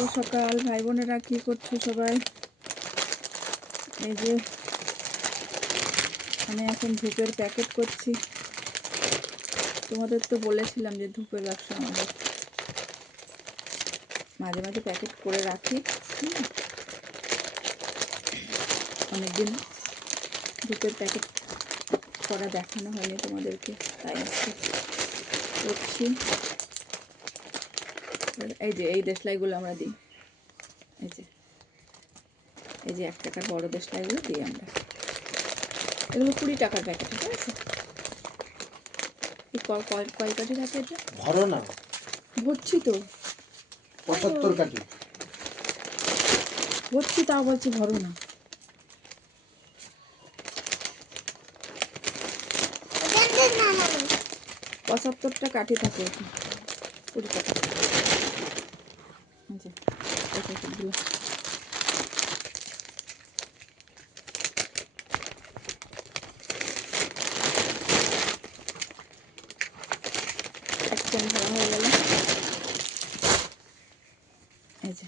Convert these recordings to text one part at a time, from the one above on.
শুভ সকাল ভাই বোনেরা, কি করছো সবাই? এই যে আমি এখন ধূপের প্যাকেট করছি। তোমাদের তো বলেছিলাম যে ধূপের ব্যবসা আমাদের, মাঝে মাঝে প্যাকেট করে রাখি। অনেকদিন ধূপের প্যাকেট করা দেখানো হয়নি তোমাদেরকে, তাই আজকে করছি। এই যে এই দেশলাইগুলো আমরা দিই, এই যে 1 টাকার বড় দেশলাইগুলো দিই আমরা। এগুলো 20 টাকার প্যাকেট, ঠিক আছে? কয় কাঠি থাকে এটা? ভরো না, ভরছি তো, 75 কাঠি ভরছি, তাও বলছি ভরো না। পঁচাত্তরটা কাঠি থাকে, 20 টাকা। একদম ভরা হয়ে গেল। এই যে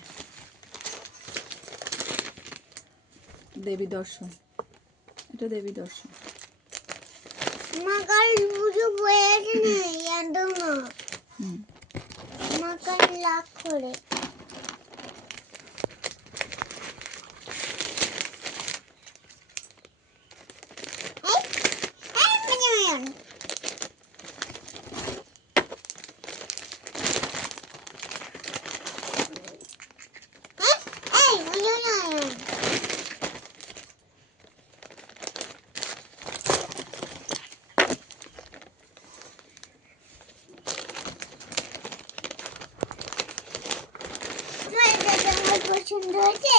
দেবী দর্শন, এটা দেবী দর্শন। পছন্দ হয়েছে?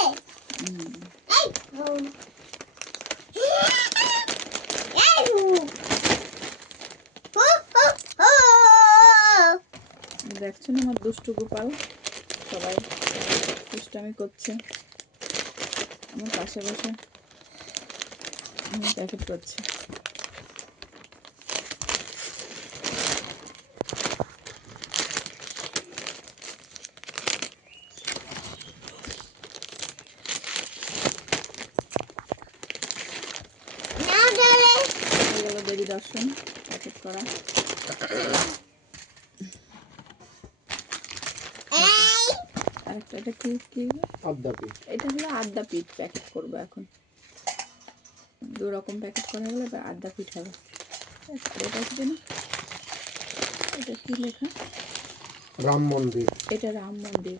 দেখছেন আমার দুষ্টু গোপাল, সবাই দুষ্টামি করছে আমার পাশে বসে, আমি প্যাকেট করছি। দেবী দর্শন প্যাকেট করা। আরেকটা, এটা কি আদ্যাপীঠ, এটা হলো আদ্যাপীঠ প্যাকেট করবো এখন। 2 রকম প্যাকেট করা হলে এবার আদ্যাপীঠ হবে। এটা কি জানি, এটা কি লেখা? রাম মন্দির। এটা রাম মন্দির।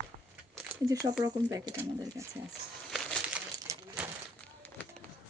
এই যে সব রকম প্যাকেট আমাদের কাছে আছে।